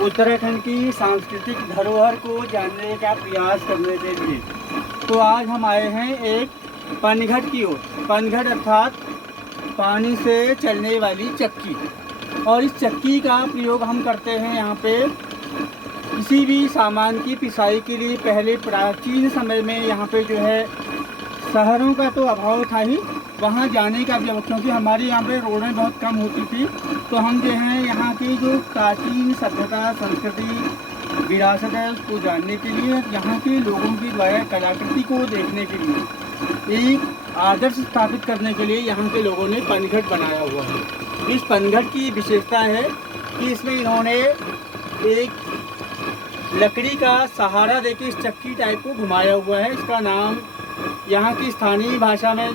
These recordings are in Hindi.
उत्तराखंड की सांस्कृतिक धरोहर को जानने का प्रयास करने के लिए। तो आज हम आए हैं एक पनघट की ओर। पनघट अर्थात पानी से चलने वाली चक्की। और इस चक्की का प्रयोग हम करते हैं यहाँ पे किसी भी सामान की पिसाई के लिए। पहले प्राचीन समय में यहाँ पे जो है शहरों का तो अभाव था ही, वहाँ जाने का भी, क्योंकि हमारे यहाँ पे रोडें बहुत कम होती थी, तो हम जो है यहाँ की जो प्राचीन सभ्यता संस्कृति विरासत है उसको जानने के लिए, यहाँ के लोगों की द्वारा कलाकृति को देखने के लिए, एक आदर्श स्थापित करने के लिए यहाँ के लोगों ने पनघट बनाया हुआ है। इस पनघट की विशेषता है कि इसमें इन्होंने एक लकड़ी का सहारा देके इस चक्की टाइप को घुमाया हुआ है। इसका नाम यहाँ की स्थानीय भाषा में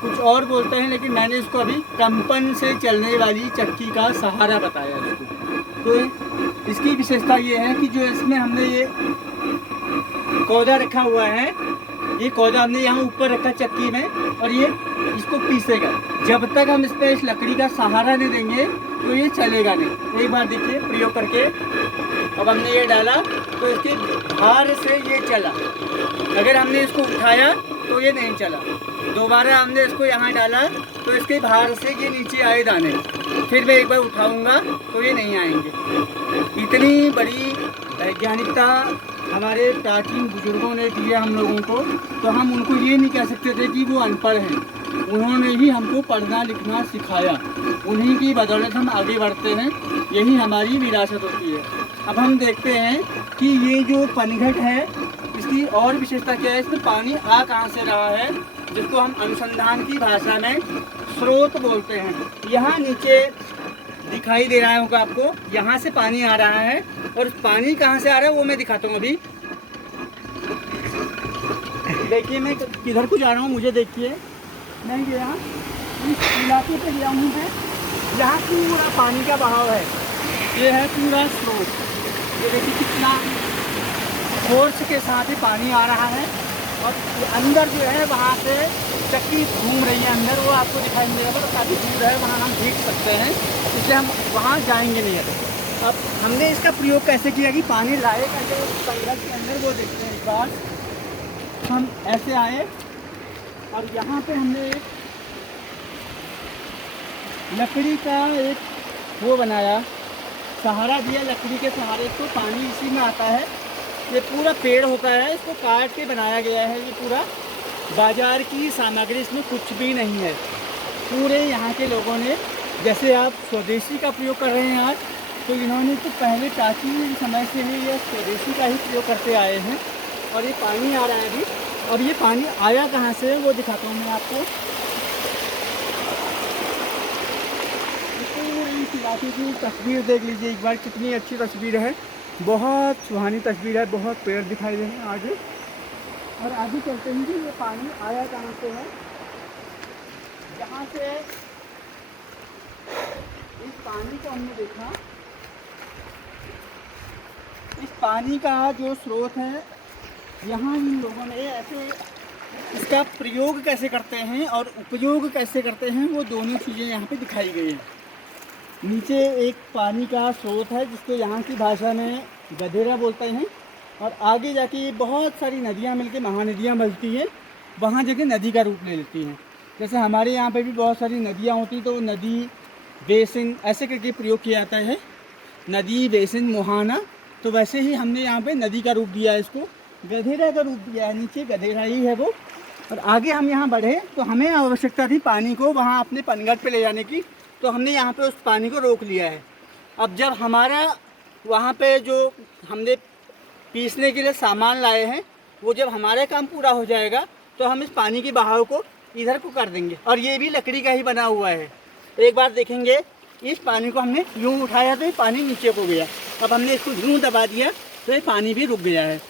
कुछ और बोलते हैं, लेकिन मैंने इसको अभी कंपन से चलने वाली चक्की का सहारा बताया इसको। तो इसकी विशेषता ये है कि जो इसमें हमने ये कौदा रखा हुआ है, ये कौदा हमने यहाँ ऊपर रखा चक्की में, और ये इसको पीसेगा। जब तक हम इस पर इस लकड़ी का सहारा नहीं देंगे तो ये चलेगा नहीं। एक बार देखिए प्रयोग करके। अब हमने ये डाला तो इसके भार से ये चला। अगर हमने इसको उठाया तो ये नहीं चला। दोबारा हमने इसको यहाँ डाला तो इसके भार से ये नीचे आए दाने। फिर मैं एक बार उठाऊंगा तो ये नहीं आएंगे। इतनी बड़ी वैज्ञानिकता हमारे प्राचीन बुजुर्गों ने दी है हम लोगों को, तो हम उनको ये नहीं कह सकते थे कि वो अनपढ़ हैं। उन्होंने ही हमको पढ़ना लिखना सिखाया, उन्हीं की बदौलत हम आगे बढ़ते हैं। यही हमारी विरासत होती है। अब हम देखते हैं कि ये जो पनघट है इसकी और विशेषता क्या है। इसमें पानी आ कहाँ से रहा है, जिसको हम अनुसंधान की भाषा में स्रोत बोलते हैं। यहाँ नीचे दिखाई दे रहा होगा आपको, यहाँ से पानी आ रहा है। और पानी कहाँ से आ रहा है वो मैं दिखाता हूँ अभी। देखिए मैं किधर को जा रहा हूँ, मुझे देखिए। मैं यहाँ इस इलाके पे गया हूँ मैं, यहाँ पूरा पानी का बहाव है। ये है पूरा स्रोत। ये देखिए कितना फोर्स के साथ ही पानी आ रहा है। और अंदर जो है वहाँ से चक्की घूम रही है अंदर, वो आपको दिखाई नहीं देगा, पर काफ़ी दूर है, वहाँ हम देख सकते हैं, इसलिए हम वहाँ जाएंगे नहीं अभी। अब हमने इसका प्रयोग कैसे किया कि पानी लाए कैसे पनघट के अंदर, वो देखते हैं। इस बार हम ऐसे आए और यहाँ पे हमने एक लकड़ी का एक वो बनाया, सहारा दिया। लकड़ी के सहारे को पानी इसी में आता है। ये पूरा पेड़ होता है, इसको काट के बनाया गया है। ये पूरा बाजार की सामग्री, इसमें कुछ भी नहीं है। पूरे यहाँ के लोगों ने, जैसे आप स्वदेशी का प्रयोग कर रहे हैं आज, तो इन्होंने तो पहले प्राचीन समय से ही ये स्वदेशी का ही प्रयोग करते आए हैं। और ये पानी आ रहा है अभी। अब ये पानी आया कहाँ से वो दिखाता हूँ मैं आपको। पूरी इस इलाके की तस्वीर देख लीजिए एक बार, कितनी अच्छी तस्वीर है, बहुत सुहानी तस्वीर है। बहुत पेड़ दिखाई दे रहे हैं आगे। और आगे चलते हैं कि ये पानी आया कहाँ से है। जहाँ से इस पानी को हमने देखा, इस पानी का जो स्रोत है, यहाँ इन लोगों ने ऐसे इसका प्रयोग कैसे करते हैं और उपयोग कैसे करते हैं, वो दोनों चीज़ें यहाँ पे दिखाई गई हैं। नीचे एक पानी का स्रोत है जिसको यहाँ की भाषा में गधेरा बोलते हैं। और आगे जाके बहुत सारी नदियाँ मिलकर महानदियाँ बनती हैं, वहाँ जाके नदी का रूप ले लेती हैं। जैसे हमारे यहाँ पे भी बहुत सारी नदियाँ होती, तो नदी बेसिन ऐसे करके प्रयोग किया जाता है, नदी बेसिन मुहाना। तो वैसे ही हमने यहाँ पे नदी का रूप दिया है, इसको गधेरा का रूप दिया है। नीचे गधेरा ही है वो। और आगे हम यहाँ बढ़े तो हमें आवश्यकता थी पानी को वहाँ अपने पनघट पे ले जाने की, तो हमने यहाँ पे उस पानी को रोक लिया है। अब जब हमारा वहाँ पे जो हमने पीसने के लिए सामान लाए हैं, वो जब हमारा काम पूरा हो जाएगा तो हम इस पानी के बहाव को इधर को कर देंगे। और ये भी लकड़ी का ही बना हुआ है। एक बार देखेंगे, इस पानी को हमने यूँ उठाया तो ये पानी नीचे को गया। अब हमने इसको यूँ दबा दिया तो ये पानी भी रुक गया है।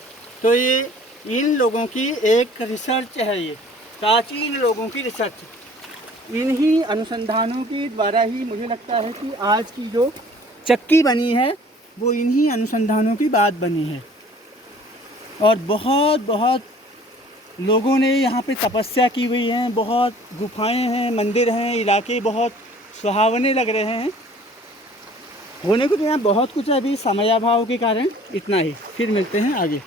तो ये इन लोगों की एक रिसर्च है, ये प्राचीन लोगों की रिसर्च। इन्हीं अनुसंधानों के द्वारा ही मुझे लगता है कि आज की जो चक्की बनी है वो इन्हीं अनुसंधानों की बात बनी है। और बहुत बहुत लोगों ने यहाँ पे तपस्या की हुई है, बहुत गुफाएं हैं, मंदिर हैं, इलाके बहुत सुहावने लग रहे हैं। होने को तो यहाँ बहुत कुछ है, अभी समयाभाव के कारण इतना ही। फिर मिलते हैं आगे।